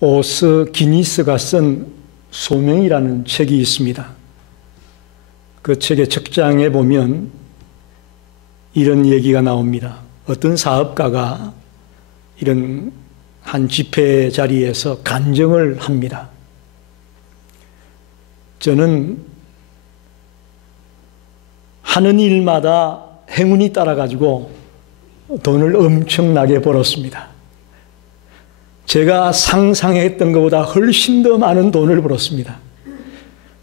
오스 기니스가 쓴 소명이라는 책이 있습니다. 그 책의 첫 장에 보면 이런 얘기가 나옵니다. 어떤 사업가가 이런 한 집회 자리에서 간증을 합니다. 저는 하는 일마다 행운이 따라가지고 돈을 엄청나게 벌었습니다. 제가 상상했던 것보다 훨씬 더 많은 돈을 벌었습니다.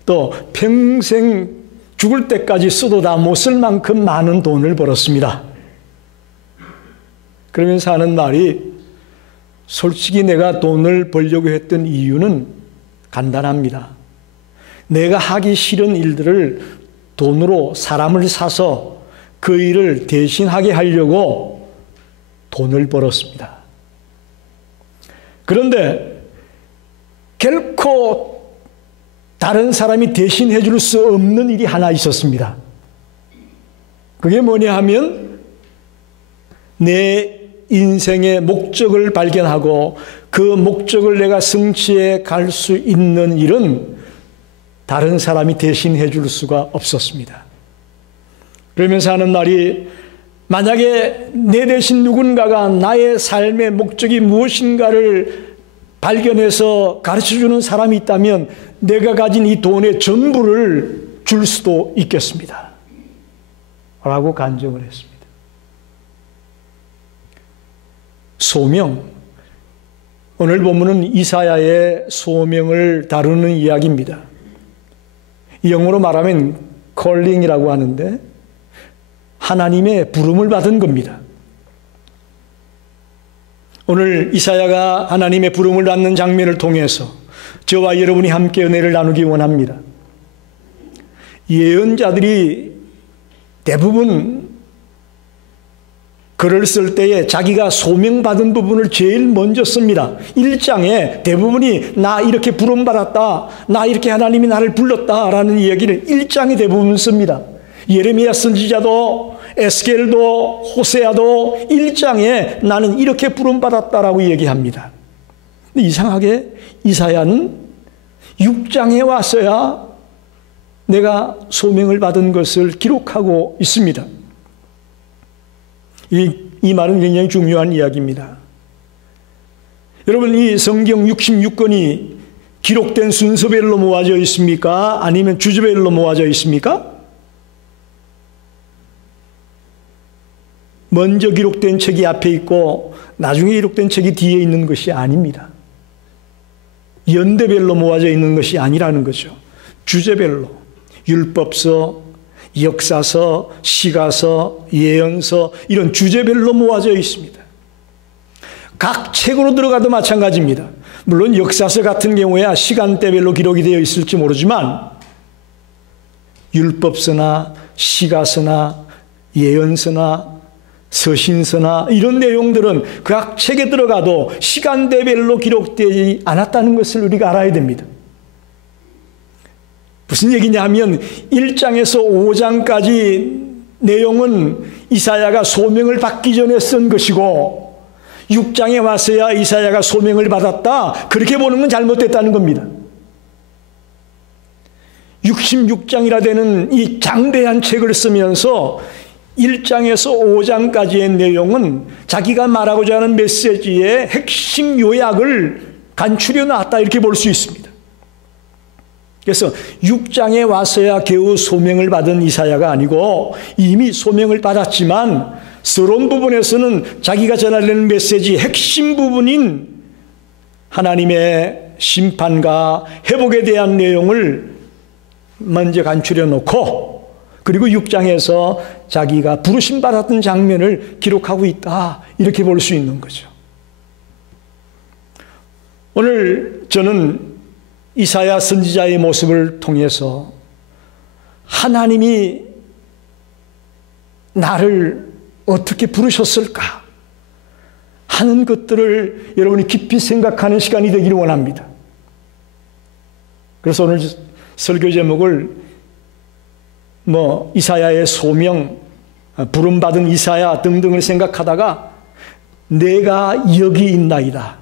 또 평생 죽을 때까지 써도 다 못 쓸 만큼 많은 돈을 벌었습니다. 그러면서 하는 말이, 솔직히 내가 돈을 벌려고 했던 이유는 간단합니다. 내가 하기 싫은 일들을 돈으로 사람을 사서 그 일을 대신하게 하려고 돈을 벌었습니다. 그런데 결코 다른 사람이 대신해 줄 수 없는 일이 하나 있었습니다. 그게 뭐냐 하면 내 인생의 목적을 발견하고 그 목적을 내가 성취해 갈 수 있는 일은 다른 사람이 대신해 줄 수가 없었습니다. 그러면서 하는 말이, 만약에 내 대신 누군가가 나의 삶의 목적이 무엇인가를 발견해서 가르쳐주는 사람이 있다면 내가 가진 이 돈의 전부를 줄 수도 있겠습니다. 라고 간증을 했습니다. 소명. 오늘 본문은 이사야의 소명을 다루는 이야기입니다. 영어로 말하면 calling이라고 하는데 하나님의 부름을 받은 겁니다. 오늘 이사야가 하나님의 부름을 받는 장면을 통해서 저와 여러분이 함께 은혜를 나누기 원합니다. 예언자들이 대부분 글을 쓸 때에 자기가 소명받은 부분을 제일 먼저 씁니다. 1장에 대부분이 나 이렇게 부름받았다, 나 이렇게 하나님이 나를 불렀다라는 이야기를 1장에 대부분 씁니다. 예레미야 선지자도 에스겔도 호세아도 1장에 나는 이렇게 부름받았다라고 얘기합니다. 근데 이상하게 이사야는 6장에 와서야 내가 소명을 받은 것을 기록하고 있습니다. 이 말은 굉장히 중요한 이야기입니다. 여러분, 이 성경 66권이 기록된 순서별로 모아져 있습니까? 아니면 주제별로 모아져 있습니까? 먼저 기록된 책이 앞에 있고 나중에 기록된 책이 뒤에 있는 것이 아닙니다. 연대별로 모아져 있는 것이 아니라는 거죠. 주제별로 율법서, 역사서, 시가서, 예언서, 이런 주제별로 모아져 있습니다. 각 책으로 들어가도 마찬가지입니다. 물론 역사서 같은 경우야 시간대별로 기록이 되어 있을지 모르지만 율법서나 시가서나 예언서나 서신서나 이런 내용들은 각 책에 들어가도 시간대별로 기록되지 않았다는 것을 우리가 알아야 됩니다. 무슨 얘기냐 하면 1장에서 5장까지 내용은 이사야가 소명을 받기 전에 쓴 것이고 6장에 와서야 이사야가 소명을 받았다, 그렇게 보는 건 잘못됐다는 겁니다. 66장이라 되는 이 장대한 책을 쓰면서 1장에서 5장까지의 내용은 자기가 말하고자 하는 메시지의 핵심 요약을 간추려 놨다, 이렇게 볼 수 있습니다. 그래서 6장에 와서야 겨우 소명을 받은 이사야가 아니고 이미 소명을 받았지만 서론 부분에서는 자기가 전하려는 메시지의 핵심 부분인 하나님의 심판과 회복에 대한 내용을 먼저 간추려 놓고, 그리고 6장에서 자기가 부르심 받았던 장면을 기록하고 있다, 이렇게 볼 수 있는 거죠. 오늘 저는 이사야 선지자의 모습을 통해서 하나님이 나를 어떻게 부르셨을까 하는 것들을 여러분이 깊이 생각하는 시간이 되기를 원합니다. 그래서 오늘 설교 제목을 이사야의 소명, 부름받은 이사야 등등을 생각하다가 내가 여기 있나이다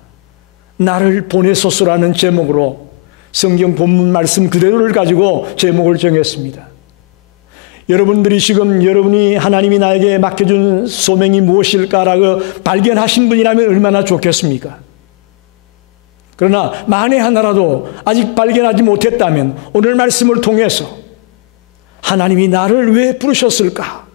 나를 보내소서라는 제목으로 성경 본문 말씀 그대로를 가지고 제목을 정했습니다. 여러분들이 지금 여러분이 하나님이 나에게 맡겨준 소명이 무엇일까라고 발견하신 분이라면 얼마나 좋겠습니까? 그러나 만에 하나라도 아직 발견하지 못했다면 오늘 말씀을 통해서 하나님이 나를 왜 부르셨을까?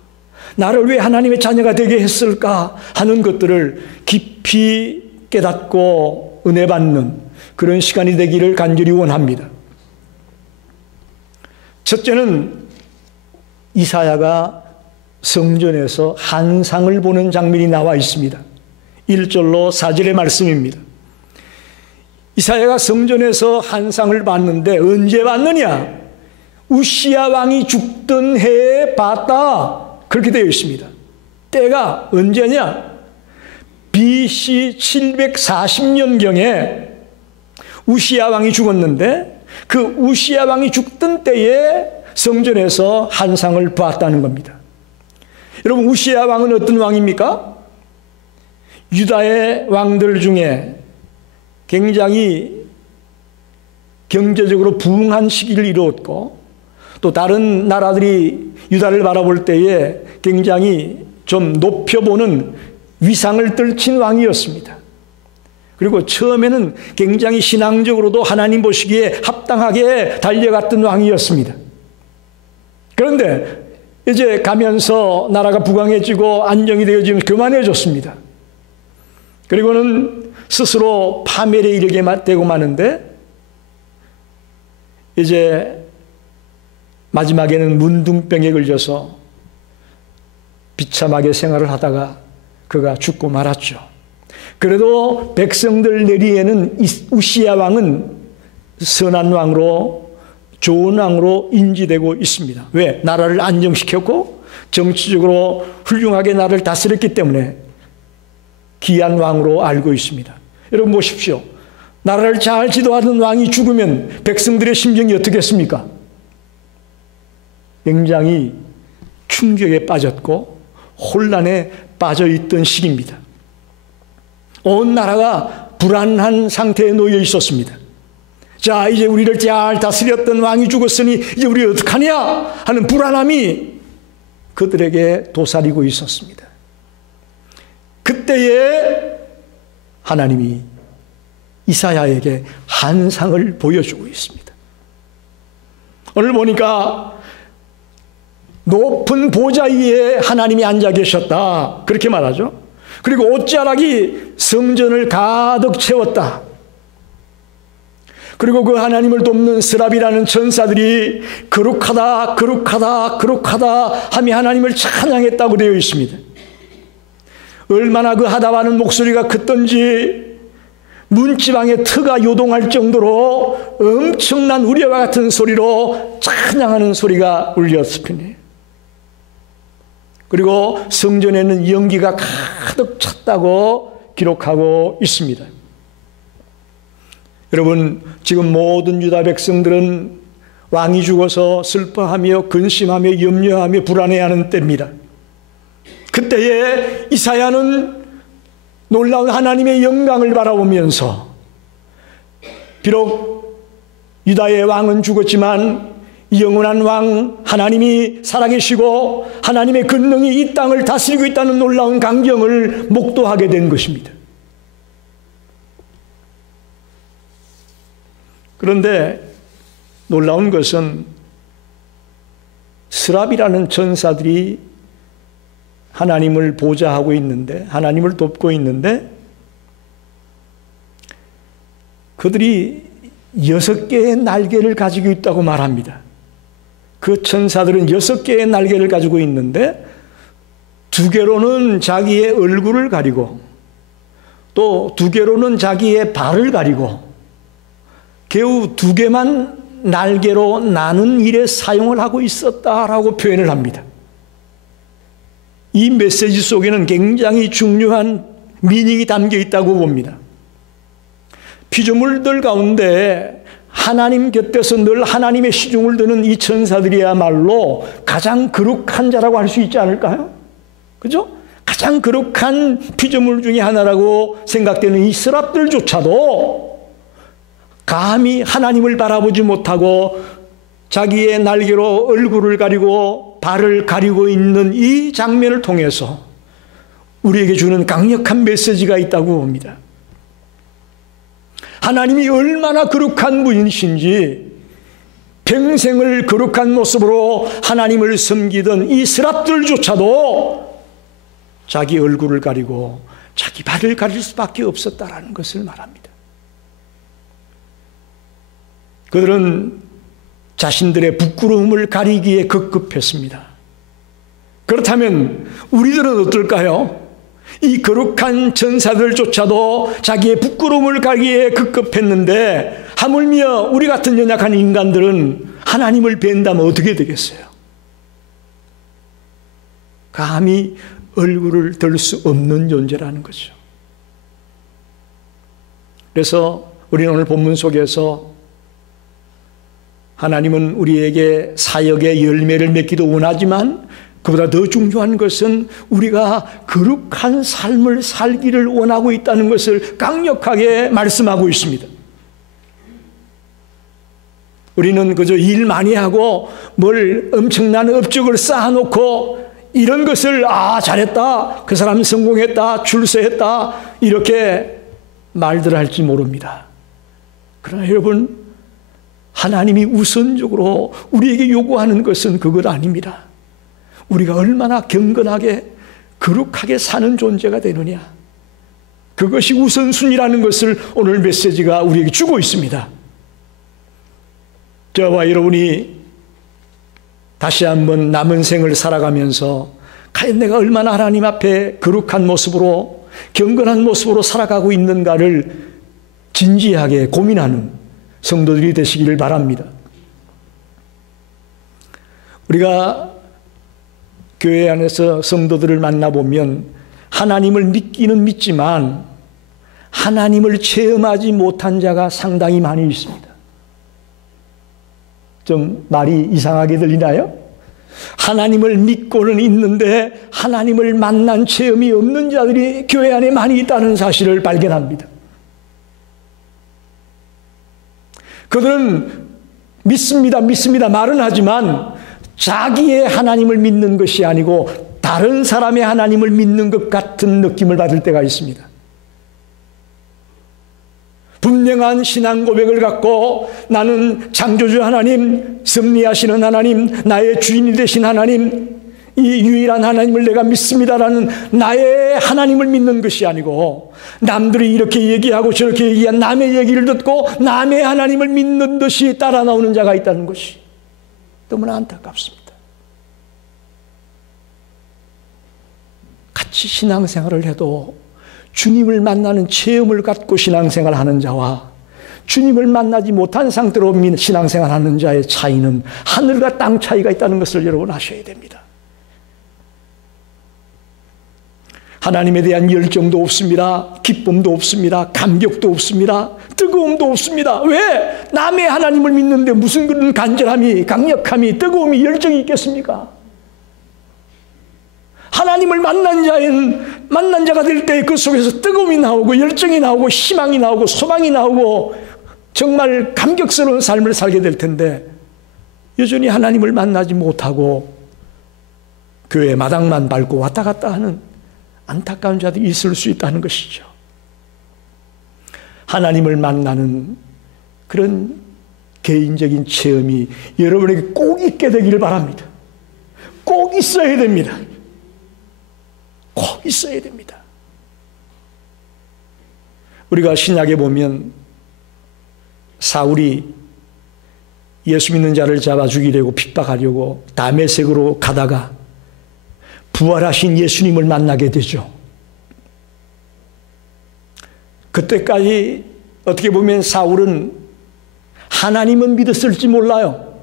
나를 왜 하나님의 자녀가 되게 했을까? 하는 것들을 깊이 깨닫고 은혜 받는 그런 시간이 되기를 간절히 원합니다. 첫째는 이사야가 성전에서 한상을 보는 장면이 나와 있습니다. 1절로 4절의 말씀입니다. 이사야가 성전에서 한상을 봤는데 언제 봤느냐? 우시야 왕이 죽던 해에 봤다. 그렇게 되어 있습니다. 때가 언제냐? BC 740년경에 우시야 왕이 죽었는데 그 우시야 왕이 죽던 때에 성전에서 한상을 보았다는 겁니다. 여러분, 우시야 왕은 어떤 왕입니까? 유다의 왕들 중에 굉장히 경제적으로 부흥한 시기를 이루었고 또 다른 나라들이 유다를 바라볼 때에 굉장히 좀 높여보는 위상을 떨친 왕이었습니다. 그리고 처음에는 굉장히 신앙적으로도 하나님 보시기에 합당하게 달려갔던 왕이었습니다. 그런데 이제 가면서 나라가 부강해지고 안정이 되어지면 교만해졌습니다. 그리고는 스스로 파멸에 이르게 되고 마는데 이제 마지막에는 문둥병에 걸려서 비참하게 생활을 하다가 그가 죽고 말았죠. 그래도 백성들 내리에는 우시야 왕은 선한 왕으로 좋은 왕으로 인지되고 있습니다. 왜? 나라를 안정시켰고 정치적으로 훌륭하게 나라를 다스렸기 때문에 귀한 왕으로 알고 있습니다. 여러분 보십시오. 나라를 잘 지도하던 왕이 죽으면 백성들의 심정이 어떻겠습니까? 굉장히 충격에 빠졌고 혼란에 빠져있던 시기입니다. 온 나라가 불안한 상태에 놓여 있었습니다. 자, 이제 우리를 잘 다스렸던 왕이 죽었으니 이제 우리 어떡하냐 하는 불안함이 그들에게 도사리고 있었습니다. 그때에 하나님이 이사야에게 한상을 보여주고 있습니다. 오늘 보니까 높은 보좌 위에 하나님이 앉아 계셨다, 그렇게 말하죠. 그리고 옷자락이 성전을 가득 채웠다. 그리고 그 하나님을 돕는 스랍이라는 천사들이 거룩하다 거룩하다 거룩하다 하며 하나님을 찬양했다고 되어 있습니다. 얼마나 그 하다하는 목소리가 컸던지 문지방의 터가 요동할 정도로 엄청난 우레와 같은 소리로 찬양하는 소리가 울렸을 뿐이에요. 그리고 성전에는 연기가 가득 찼다고 기록하고 있습니다. 여러분, 지금 모든 유다 백성들은 왕이 죽어서 슬퍼하며 근심하며 염려하며 불안해하는 때입니다. 그때에 이사야는 놀라운 하나님의 영광을 바라보면서 비록 유다의 왕은 죽었지만 영원한 왕 하나님이 살아계시고 하나님의 권능이 이 땅을 다스리고 있다는 놀라운 광경을 목도하게 된 것입니다. 그런데 놀라운 것은 스랍이라는 천사들이 하나님을 보좌하고 있는데, 하나님을 돕고 있는데, 그들이 6개의 날개를 가지고 있다고 말합니다. 그 천사들은 6개의 날개를 가지고 있는데 2개로는 자기의 얼굴을 가리고 또 2개로는 자기의 발을 가리고 겨우 2개만 날개로 나는 일에 사용을 하고 있었다라고 표현을 합니다. 이 메시지 속에는 굉장히 중요한 미닝이 담겨 있다고 봅니다. 피조물들 가운데 하나님 곁에서 늘 하나님의 시중을 드는 이 천사들이야말로 가장 거룩한 자라고 할 수 있지 않을까요? 그죠? 가장 거룩한 피조물 중에 하나라고 생각되는 이 스랍들조차도 감히 하나님을 바라보지 못하고 자기의 날개로 얼굴을 가리고 발을 가리고 있는 이 장면을 통해서 우리에게 주는 강력한 메시지가 있다고 봅니다. 하나님이 얼마나 거룩한 분이신지 평생을 거룩한 모습으로 하나님을 섬기던 이 스랍들조차도 자기 얼굴을 가리고 자기 발을 가릴 수밖에 없었다라는 것을 말합니다. 그들은 자신들의 부끄러움을 가리기에 급급했습니다. 그렇다면 우리들은 어떨까요? 이 거룩한 전사들조차도 자기의 부끄러움을 가리기에 급급했는데 하물며 우리 같은 연약한 인간들은 하나님을 뵌다면 어떻게 되겠어요? 감히 얼굴을 들 수 없는 존재라는 거죠. 그래서 우리는 오늘 본문 속에서 하나님은 우리에게 사역의 열매를 맺기도 원하지만 그보다 더 중요한 것은 우리가 거룩한 삶을 살기를 원하고 있다는 것을 강력하게 말씀하고 있습니다. 우리는 그저 일 많이 하고 뭘 엄청난 업적을 쌓아놓고 이런 것을 잘했다, 그 사람 성공했다, 출세했다 이렇게 말들 할지 모릅니다. 그러나 여러분, 하나님이 우선적으로 우리에게 요구하는 것은 그것 아닙니다. 우리가 얼마나 경건하게 거룩하게 사는 존재가 되느냐, 그것이 우선순위라는 것을 오늘 메시지가 우리에게 주고 있습니다. 저와 여러분이 다시 한번 남은 생을 살아가면서 과연 내가 얼마나 하나님 앞에 거룩한 모습으로 경건한 모습으로 살아가고 있는가를 진지하게 고민하는 성도들이 되시기를 바랍니다. 우리가 교회 안에서 성도들을 만나보면 하나님을 믿기는 믿지만 하나님을 체험하지 못한 자가 상당히 많이 있습니다. 좀 말이 이상하게 들리나요? 하나님을 믿고는 있는데 하나님을 만난 체험이 없는 자들이 교회 안에 많이 있다는 사실을 발견합니다. 그들은 믿습니다, 믿습니다 말은 하지만 자기의 하나님을 믿는 것이 아니고 다른 사람의 하나님을 믿는 것 같은 느낌을 받을 때가 있습니다. 분명한 신앙 고백을 갖고 나는 창조주 하나님, 섭리하시는 하나님, 나의 주인이 되신 하나님, 이 유일한 하나님을 내가 믿습니다라는 나의 하나님을 믿는 것이 아니고 남들이 이렇게 얘기하고 저렇게 얘기한 남의 얘기를 듣고 남의 하나님을 믿는 듯이 따라 나오는 자가 있다는 것이 너무나 안타깝습니다. 같이 신앙생활을 해도 주님을 만나는 체험을 갖고 신앙생활하는 자와 주님을 만나지 못한 상태로 신앙생활하는 자의 차이는 하늘과 땅 차이가 있다는 것을 여러분 아셔야 됩니다. 하나님에 대한 열정도 없습니다. 기쁨도 없습니다. 감격도 없습니다. 뜨거움도 없습니다. 왜? 남의 하나님을 믿는데 무슨 그런 간절함이, 강력함이, 뜨거움이, 열정이 있겠습니까? 하나님을 만난 자가 될 때 그 속에서 뜨거움이 나오고 열정이 나오고 희망이 나오고 소망이 나오고 정말 감격스러운 삶을 살게 될 텐데 여전히 하나님을 만나지 못하고 교회 마당만 밟고 왔다 갔다 하는 안타까운 자들이 있을 수 있다는 것이죠. 하나님을 만나는 그런 개인적인 체험이 여러분에게 꼭 있게 되기를 바랍니다. 꼭 있어야 됩니다. 꼭 있어야 됩니다. 우리가 신약에 보면 사울이 예수 믿는 자를 잡아 죽이려고 핍박하려고 다메섹으로 가다가 부활하신 예수님을 만나게 되죠. 그때까지 어떻게 보면 사울은 하나님은 믿었을지 몰라요.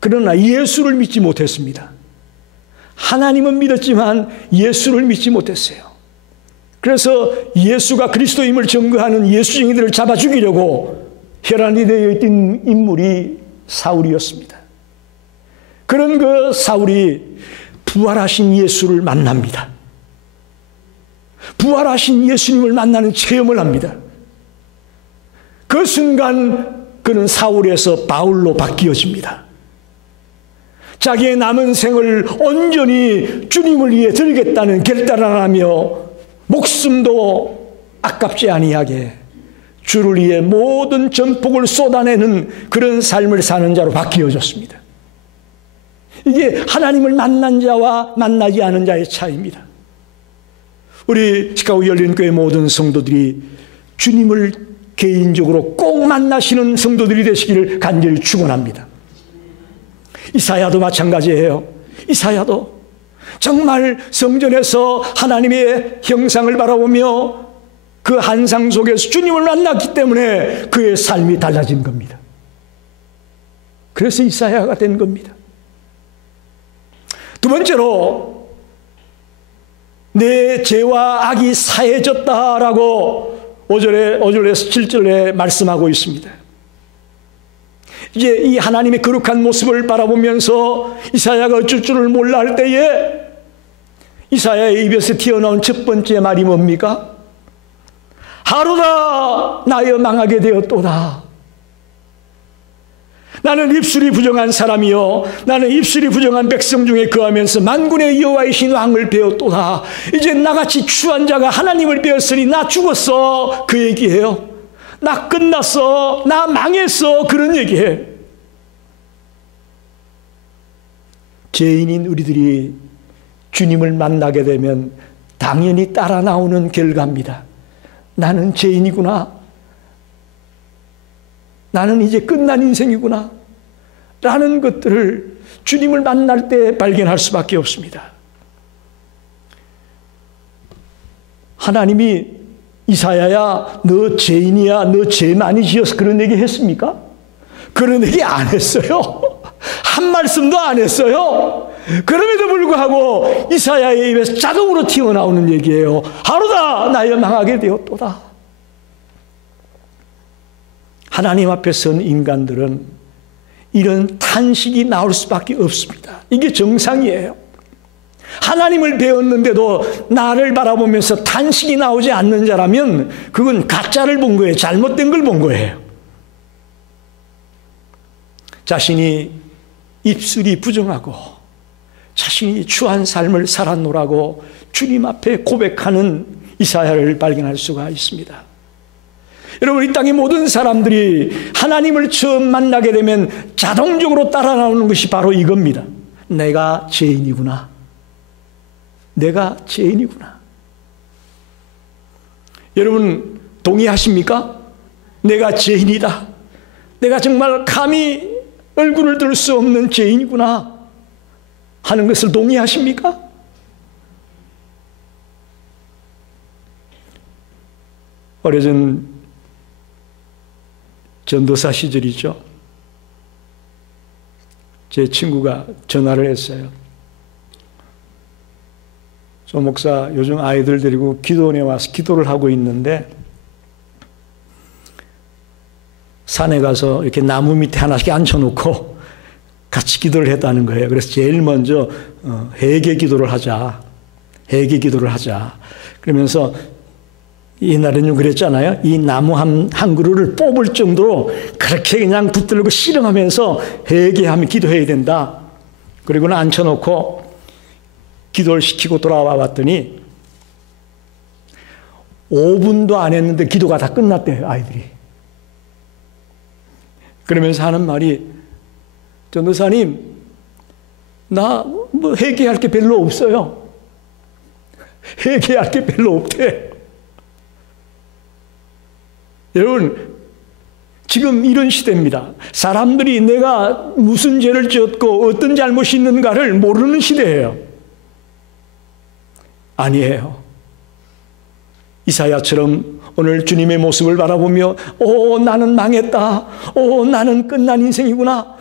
그러나 예수를 믿지 못했습니다. 하나님은 믿었지만 예수를 믿지 못했어요. 그래서 예수가 그리스도임을 증거하는 예수쟁이들을 잡아 죽이려고 혈안이 되어 있던 인물이 사울이었습니다. 그런 그 사울이 부활하신 예수를 만납니다. 부활하신 예수님을 만나는 체험을 합니다. 그 순간 그는 사울에서 바울로 바뀌어집니다. 자기의 남은 생을 온전히 주님을 위해 드리겠다는 결단을 하며 목숨도 아깝지 아니하게 주를 위해 모든 전폭을 쏟아내는 그런 삶을 사는 자로 바뀌어졌습니다. 이게 하나님을 만난 자와 만나지 않은 자의 차이입니다. 우리 시카고 열린교회 모든 성도들이 주님을 개인적으로 꼭 만나시는 성도들이 되시기를 간절히 축원합니다. 이사야도 마찬가지예요. 이사야도 정말 성전에서 하나님의 형상을 바라보며 그 한상 속에서 주님을 만났기 때문에 그의 삶이 달라진 겁니다. 그래서 이사야가 된 겁니다. 두 번째로 내 죄와 악이 사해졌다라고 5절에서 7절에 말씀하고 있습니다. 이제 이 하나님의 거룩한 모습을 바라보면서 이사야가 어쩔 줄을 몰라 할 때에 이사야의 입에서 튀어나온 첫 번째 말이 뭡니까? 하루다 나여 망하게 되었도다. 나는 입술이 부정한 사람이요 나는 입술이 부정한 백성 중에 거하면서 만군의 여호와이신 왕을 배웠도다. 이제 나같이 추한 자가 하나님을 배웠으니 나 죽었어, 그 얘기예요. 나 끝났어, 나 망했어, 그런 얘기예요. 죄인인 우리들이 주님을 만나게 되면 당연히 따라 나오는 결과입니다. 나는 죄인이구나, 나는 이제 끝난 인생이구나 라는 것들을 주님을 만날 때 발견할 수밖에 없습니다. 하나님이 이사야야 너 죄인이야, 너 죄 많이 지어서 그런 얘기 했습니까? 그런 얘기 안 했어요. 한 말씀도 안 했어요. 그럼에도 불구하고 이사야의 입에서 자동으로 튀어나오는 얘기예요. 하루다 나여 망하게 되었도다. 하나님 앞에 선 인간들은 이런 탄식이 나올 수밖에 없습니다. 이게 정상이에요. 하나님을 배웠는데도 나를 바라보면서 탄식이 나오지 않는 자라면 그건 가짜를 본 거예요. 잘못된 걸 본 거예요. 자신이 입술이 부정하고 자신이 추한 삶을 살았노라고 주님 앞에 고백하는 이사야를 발견할 수가 있습니다. 여러분, 이 땅의 모든 사람들이 하나님을 처음 만나게 되면 자동적으로 따라 나오는 것이 바로 이겁니다. 내가 죄인이구나. 내가 죄인이구나. 여러분 동의하십니까? 내가 죄인이다. 내가 정말 감히 얼굴을 들 수 없는 죄인이구나 하는 것을 동의하십니까? 오래전 전도사 시절이죠. 제 친구가 전화를 했어요. 조 목사 요즘 아이들 데리고 기도원에 와서 기도를 하고 있는데 산에 가서 이렇게 나무 밑에 하나씩 앉혀놓고 같이 기도를 했다는 거예요. 그래서 제일 먼저 회개 기도를 하자. 회개 기도를 하자. 그러면서 옛날에는 그랬잖아요. 이 나무 한 그루를 뽑을 정도로 그렇게 그냥 붙들고 씨름하면서 회개하며 기도해야 된다. 그리고는 앉혀놓고 기도를 시키고 돌아와 봤더니 5분도 안 했는데 기도가 다 끝났대요, 아이들이. 그러면서 하는 말이, 전도사님, 나 뭐 회개할 게 별로 없어요. 회개할 게 별로 없대. 여러분, 지금 이런 시대입니다. 사람들이 내가 무슨 죄를 지었고 어떤 잘못이 있는가를 모르는 시대예요. 아니에요. 이사야처럼 오늘 주님의 모습을 바라보며 나는 망했다. 나는 끝난 인생이구나.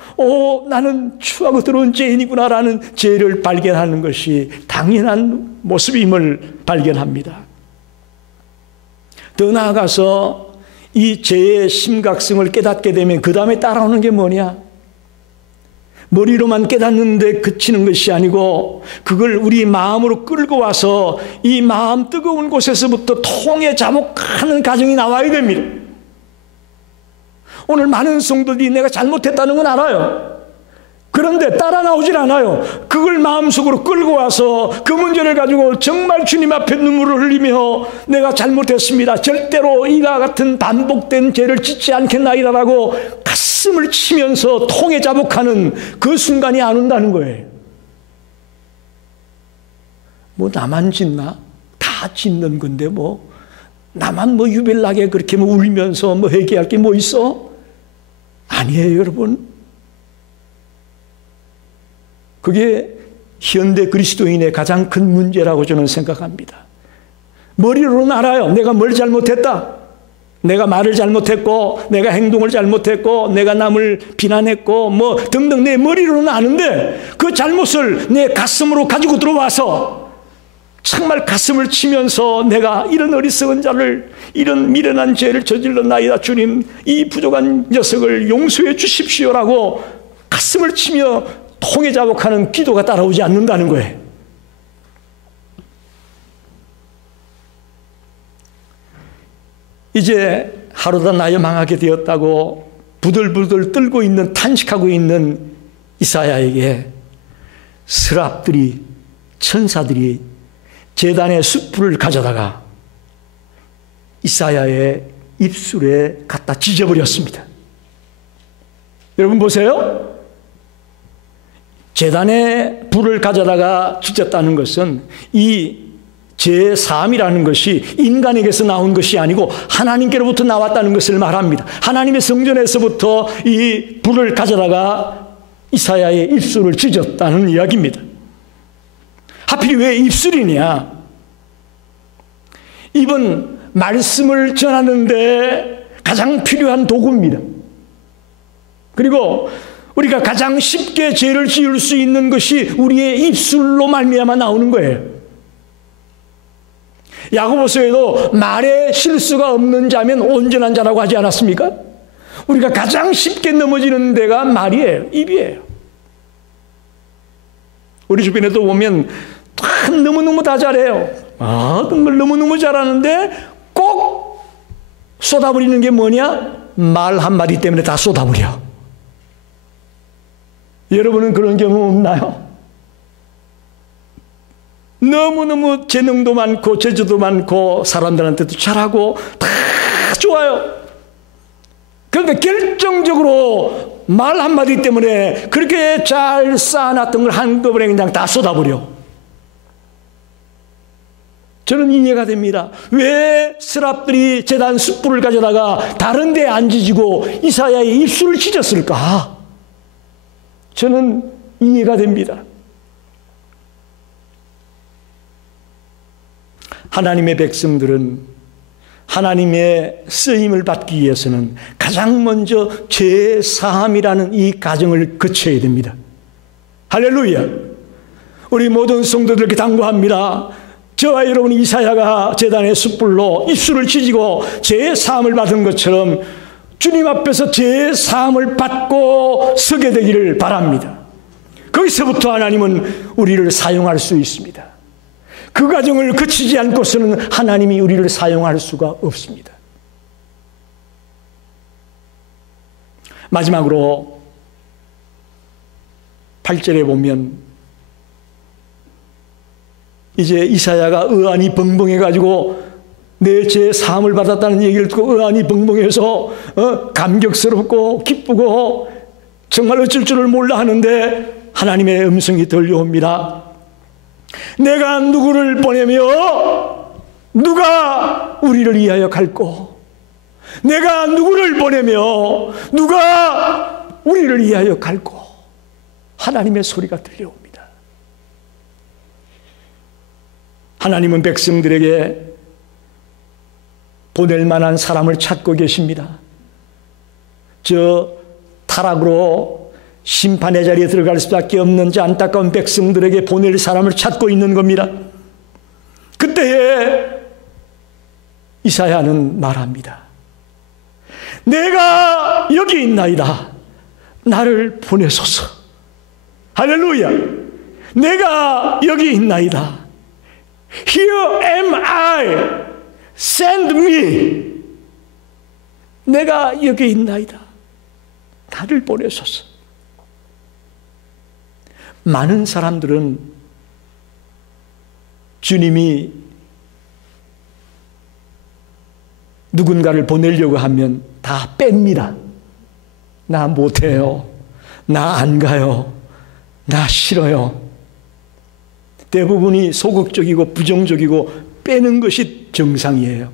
나는 추하고 더러운 죄인이구나 라는 죄를 발견하는 것이 당연한 모습임을 발견합니다. 더 나아가서 이 죄의 심각성을 깨닫게 되면 그 다음에 따라오는 게 뭐냐? 머리로만 깨닫는데 그치는 것이 아니고 그걸 우리 마음으로 끌고 와서 이 마음 뜨거운 곳에서부터 통해 자복하는 과정이 나와야 됩니다. 오늘 많은 성도들이 내가 잘못했다는 건 알아요. 그런데 따라 나오질 않아요. 그걸 마음속으로 끌고 와서 그 문제를 가지고 정말 주님 앞에 눈물을 흘리며 내가 잘못했습니다, 절대로 이와 같은 반복된 죄를 짓지 않겠나이다라고 가슴을 치면서 통에 자복하는 그 순간이 안 온다는 거예요. 뭐 나만 짓나? 다 짓는 건데 뭐 나만 뭐 유별나게 그렇게 뭐 울면서 뭐 회개할 게 뭐 있어? 아니에요, 여러분. 그게 현대 그리스도인의 가장 큰 문제라고 저는 생각합니다. 머리로는 알아요. 내가 뭘 잘못했다. 내가 말을 잘못했고, 내가 행동을 잘못했고, 내가 남을 비난했고, 뭐 등등 내 머리로는 아는데 그 잘못을 내 가슴으로 가지고 들어와서 정말 가슴을 치면서 내가 이런 어리석은 자를, 이런 미련한 죄를 저질렀나이다. 주님, 이 부족한 녀석을 용서해 주십시오라고 가슴을 치며 통에 자복하는 기도가 따라오지 않는다는 거예요. 이제 하루다 나여 망하게 되었다고 부들부들 떨고 있는, 탄식하고 있는 이사야에게 스랍들이, 천사들이 제단의 숯불을 가져다가 이사야의 입술에 갖다 지져버렸습니다. 여러분 보세요. 제단에 불을 가져다가 지졌다는 것은 이 제3이라는 것이 인간에게서 나온 것이 아니고 하나님께로부터 나왔다는 것을 말합니다. 하나님의 성전에서부터 이 불을 가져다가 이사야의 입술을 찢었다는 이야기입니다. 하필 왜 입술이냐? 입은 말씀을 전하는데 가장 필요한 도구입니다. 그리고 우리가 가장 쉽게 죄를 지을 수 있는 것이 우리의 입술로 말미암아 나오는 거예요. 야고보서에도 말에 실수가 없는 자면 온전한 자라고 하지 않았습니까? 우리가 가장 쉽게 넘어지는 데가 말이에요. 입이에요. 우리 주변에도 보면 너무너무 다 잘해요. 정말 너무너무 잘하는데 꼭 쏟아버리는 게 뭐냐? 말 한마디 때문에 다 쏟아버려. 여러분은 그런 경험 없나요? 너무너무 재능도 많고 재주도 많고 사람들한테도 잘하고 다 좋아요. 그런데 결정적으로 말 한마디 때문에 그렇게 잘 쌓아놨던 걸 한꺼번에 그냥 다 쏟아버려. 저는 이해가 됩니다. 왜 스랍들이 제단 숯불을 가져다가 다른 데에 안 지지고 이사야의 입술을 찢었을까? 저는 이해가 됩니다. 하나님의 백성들은 하나님의 쓰임을 받기 위해서는 가장 먼저 죄 사함이라는 이 과정을 거쳐야 됩니다. 할렐루야. 우리 모든 성도들에게 당부합니다. 저와 여러분 이사야가 제단의 숯불로 입술을 찢고 죄 사함을 받은 것처럼 주님 앞에서 죄 사함을 받고 서게 되기를 바랍니다. 거기서부터 하나님은 우리를 사용할 수 있습니다. 그 과정을 거치지 않고서는 하나님이 우리를 사용할 수가 없습니다. 마지막으로 8절에 보면 이제 이사야가 의안이 벙벙해가지고 내 죄 사함을 받았다는 얘기를 듣고 의안이 벙벙해서 감격스럽고 기쁘고 정말 어쩔 줄을 몰라 하는데 하나님의 음성이 들려옵니다. 내가 누구를 보내며 누가 우리를 위하여 갈꼬? 내가 누구를 보내며 누가 우리를 위하여 갈꼬? 하나님의 소리가 들려옵니다. 하나님은 백성들에게 보낼 만한 사람을 찾고 계십니다. 저 타락으로 심판의 자리에 들어갈 수밖에 없는 저 안타까운 백성들에게 보낼 사람을 찾고 있는 겁니다. 그때에 이사야는 말합니다. 내가 여기 있나이다. 나를 보내소서. 할렐루야. 내가 여기 있나이다. Here am I. Send me. 내가 여기 있나이다. 나를 보내소서. 많은 사람들은 주님이 누군가를 보내려고 하면 다 뺍니다. 나 못해요. 나 안 가요. 나 싫어요. 대부분이 소극적이고 부정적이고 빼는 것이 정상이에요.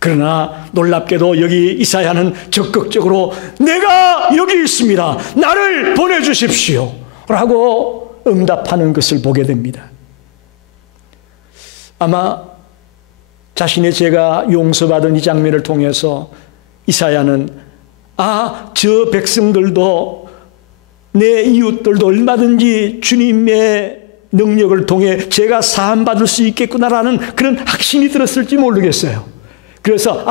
그러나 놀랍게도 여기 이사야는 적극적으로 내가 여기 있습니다. 나를 보내주십시오. 라고 응답하는 것을 보게 됩니다. 아마 자신의 죄가 용서받은 이 장면을 통해서 이사야는 저 백성들도 내 이웃들도 얼마든지 주님의 능력을 통해 죄가 사함받을 수 있겠구나라는 그런 확신이 들었을지 모르겠어요. 그래서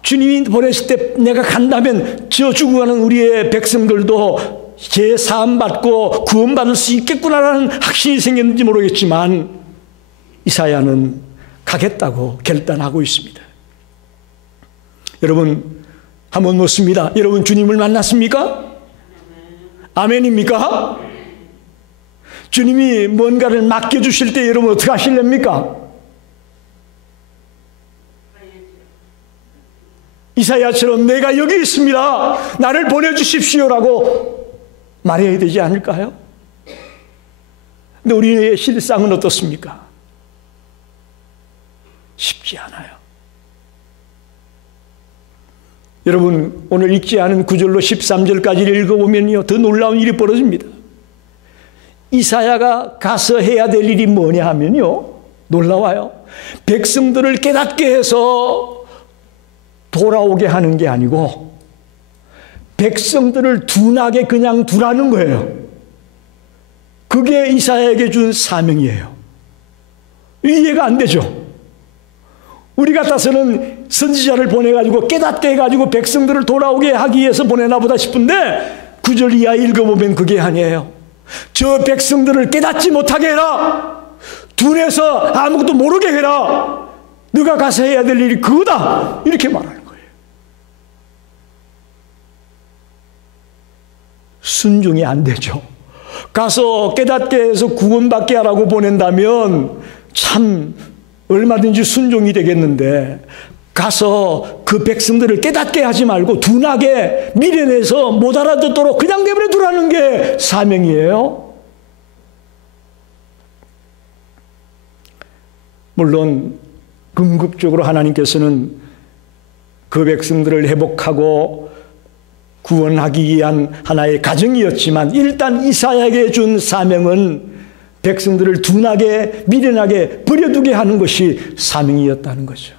주님이 보내실 때 내가 간다면 저 죽어가는 우리의 백성들도 죄 사함받고 구원받을 수 있겠구나라는 확신이 생겼는지 모르겠지만 이사야는 가겠다고 결단하고 있습니다. 여러분 한번 묻습니다. 여러분 주님을 만났습니까? 아멘입니까? 주님이 뭔가를 맡겨주실 때 여러분 어떻게 하실랍니까? 이사야처럼 내가 여기 있습니다. 나를 보내주십시오라고 말해야 되지 않을까요? 근데 우리의 실상은 어떻습니까? 쉽지 않아요. 여러분 오늘 읽지 않은 9절로 13절까지를 읽어보면요 더 놀라운 일이 벌어집니다. 이사야가 가서 해야 될 일이 뭐냐 하면요 놀라워요. 백성들을 깨닫게 해서 돌아오게 하는 게 아니고 백성들을 둔하게 그냥 두라는 거예요. 그게 이사야에게 준 사명이에요. 이해가 안 되죠? 우리 같아서는 선지자를 보내가지고 깨닫게 해가지고 백성들을 돌아오게 하기 위해서 보내나 보다 싶은데 9절 이하 읽어보면 그게 아니에요. 저 백성들을 깨닫지 못하게 해라. 둔해서 아무것도 모르게 해라. 네가 가서 해야 될 일이 그거다. 이렇게 말하는 거예요. 순종이 안 되죠. 가서 깨닫게 해서 구원받게 하라고 보낸다면 참 얼마든지 순종이 되겠는데 가서 그 백성들을 깨닫게 하지 말고 둔하게 미련해서 못 알아듣도록 그냥 내버려 두라는 게 사명이에요. 물론 궁극적으로 하나님께서는 그 백성들을 회복하고 구원하기 위한 하나의 가정이었지만 일단 이사야에게 준 사명은 백성들을 둔하게 미련하게 버려두게 하는 것이 사명이었다는 거죠.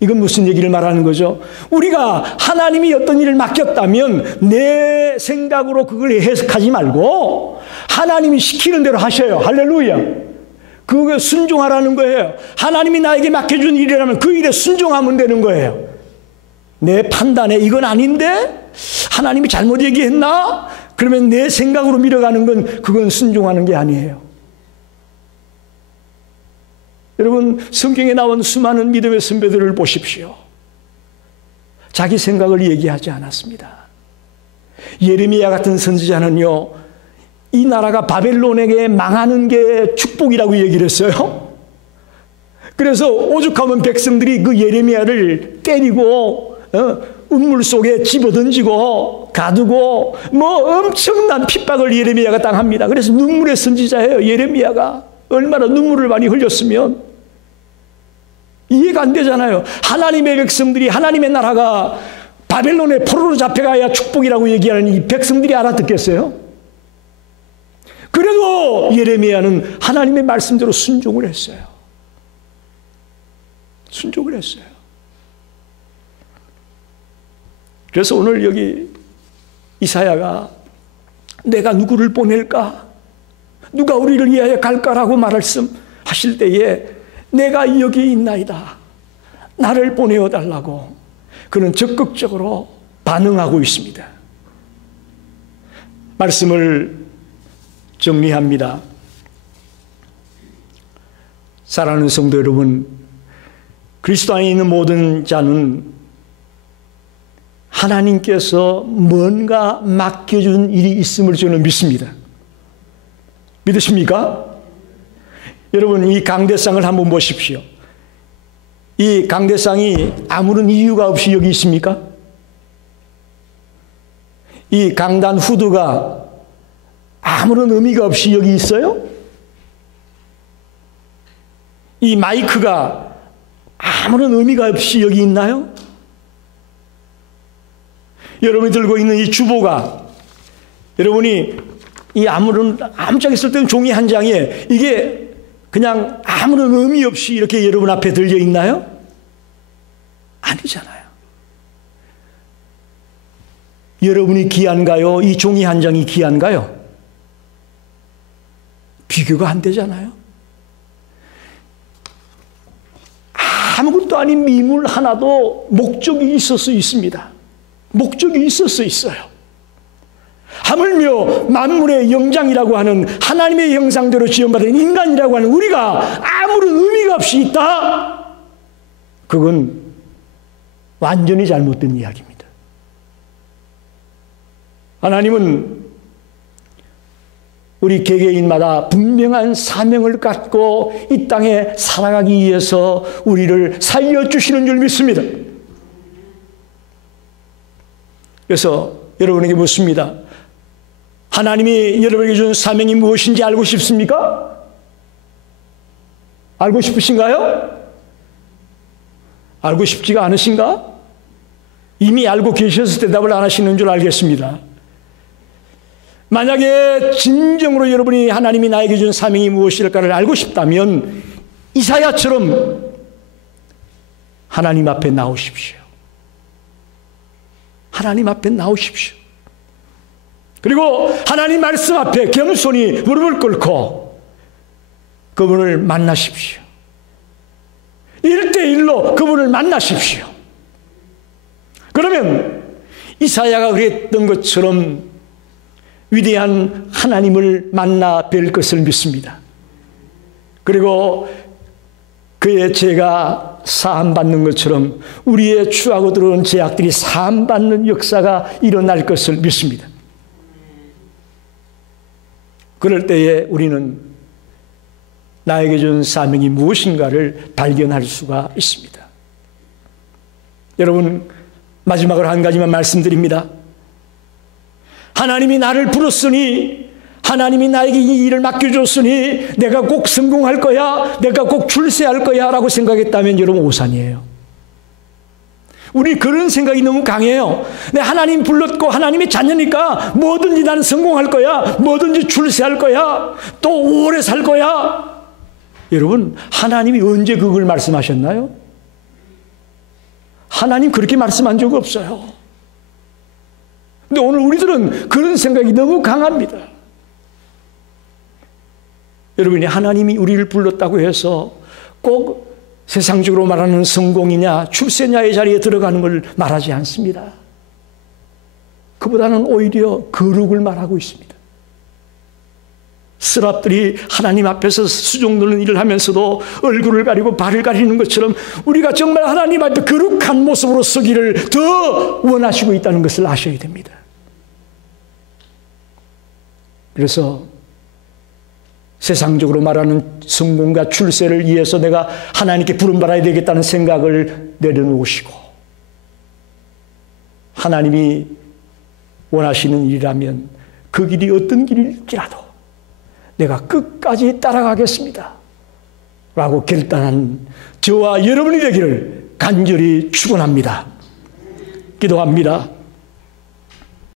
이건 무슨 얘기를 말하는 거죠? 우리가 하나님이 어떤 일을 맡겼다면 내 생각으로 그걸 해석하지 말고 하나님이 시키는 대로 하셔요. 할렐루야. 그거 순종하라는 거예요. 하나님이 나에게 맡겨준 일이라면 그 일에 순종하면 되는 거예요. 내 판단에 이건 아닌데? 하나님이 잘못 얘기했나? 그러면 내 생각으로 밀어가는 건 그건 순종하는 게 아니에요. 여러분 성경에 나온 수많은 믿음의 선배들을 보십시오. 자기 생각을 얘기하지 않았습니다. 예레미야 같은 선지자는요 이 나라가 바벨론에게 망하는 게 축복이라고 얘기를 했어요. 그래서 오죽하면 백성들이 그 예레미야를 때리고 운물 속에 집어던지고 가두고 뭐 엄청난 핍박을 예레미야가 당합니다. 그래서 눈물의 선지자예요. 예레미야가 얼마나 눈물을 많이 흘렸으면 이해가 안 되잖아요. 하나님의 백성들이 하나님의 나라가 바벨론의 포로로 잡혀가야 축복이라고 얘기하는 이 백성들이 알아듣겠어요? 그래도 예레미야는 하나님의 말씀대로 순종을 했어요. 순종을 했어요. 그래서 오늘 여기 이사야가 내가 누구를 보낼까? 누가 우리를 위하여 갈까라고 말씀하실 때에 내가 여기 있나이다. 나를 보내어 달라고 그는 적극적으로 반응하고 있습니다. 말씀을 정리합니다. 사랑하는 성도 여러분, 그리스도 안에 있는 모든 자는 하나님께서 뭔가 맡겨준 일이 있음을 저는 믿습니다. 믿으십니까? 여러분, 이 강대상을 한번 보십시오. 이 강대상이 아무런 이유가 없이 여기 있습니까? 이 강단 후드가 아무런 의미가 없이 여기 있어요? 이 마이크가 아무런 의미가 없이 여기 있나요? 여러분이 들고 있는 이 주보가, 여러분이 이 아무짝에 쓸 때는 종이 한 장에 이게 그냥 아무런 의미 없이 이렇게 여러분 앞에 들려 있나요? 아니잖아요. 여러분이 귀한가요? 이 종이 한 장이 귀한가요? 비교가 안 되잖아요. 아무것도 아닌 미물 하나도 목적이 있을 수 있습니다. 목적이 있을 수 있어요. 하물며 만물의 영장이라고 하는 하나님의 형상대로 지음받은 인간이라고 하는 우리가 아무런 의미가 없이 있다? 그건 완전히 잘못된 이야기입니다. 하나님은 우리 개개인마다 분명한 사명을 갖고 이 땅에 살아가기 위해서 우리를 살려주시는 줄 믿습니다. 그래서 여러분에게 묻습니다. 하나님이 여러분에게 준 사명이 무엇인지 알고 싶습니까? 알고 싶으신가요? 알고 싶지가 않으신가? 이미 알고 계셔서 대답을 안 하시는 줄 알겠습니다. 만약에 진정으로 여러분이 하나님이 나에게 준 사명이 무엇일까를 알고 싶다면 이사야처럼 하나님 앞에 나오십시오. 하나님 앞에 나오십시오. 그리고 하나님 말씀 앞에 겸손히 무릎을 꿇고 그분을 만나십시오. 1대1로 그분을 만나십시오. 그러면 이사야가 그랬던 것처럼 위대한 하나님을 만나 뵐 것을 믿습니다. 그리고 그의 죄가 사함받는 것처럼 우리의 추하고 들어온 죄악들이 사함받는 역사가 일어날 것을 믿습니다. 그럴 때에 우리는 나에게 준 사명이 무엇인가를 발견할 수가 있습니다. 여러분, 마지막으로 한 가지만 말씀드립니다. 하나님이 나를 부르시니, 하나님이 나에게 이 일을 맡겨줬으니 내가 꼭 성공할 거야, 내가 꼭 출세할 거야 라고 생각했다면 여러분 오산이에요. 우리 그런 생각이 너무 강해요. 내 하나님 불렀고 하나님의 자녀니까 뭐든지 나는 성공할 거야, 뭐든지 출세할 거야, 또 오래 살 거야. 여러분, 하나님이 언제 그걸 말씀하셨나요? 하나님 그렇게 말씀한 적 없어요. 근데 오늘 우리들은 그런 생각이 너무 강합니다. 여러분이 하나님이 우리를 불렀다고 해서 꼭 세상적으로 말하는 성공이냐 출세냐의 자리에 들어가는 걸 말하지 않습니다. 그보다는 오히려 거룩을 말하고 있습니다. 스랍들이 하나님 앞에서 수종드는 일을 하면서도 얼굴을 가리고 발을 가리는 것처럼 우리가 정말 하나님 앞에 거룩한 모습으로 서기를 더 원하시고 있다는 것을 아셔야 됩니다. 그래서 세상적으로 말하는 성공과 출세를 위해서 내가 하나님께 부름받아야 되겠다는 생각을 내려놓으시고 하나님이 원하시는 일이라면 그 길이 어떤 길일지라도 내가 끝까지 따라가겠습니다 라고 결단한 저와 여러분이 되기를 간절히 축원합니다. 기도합니다.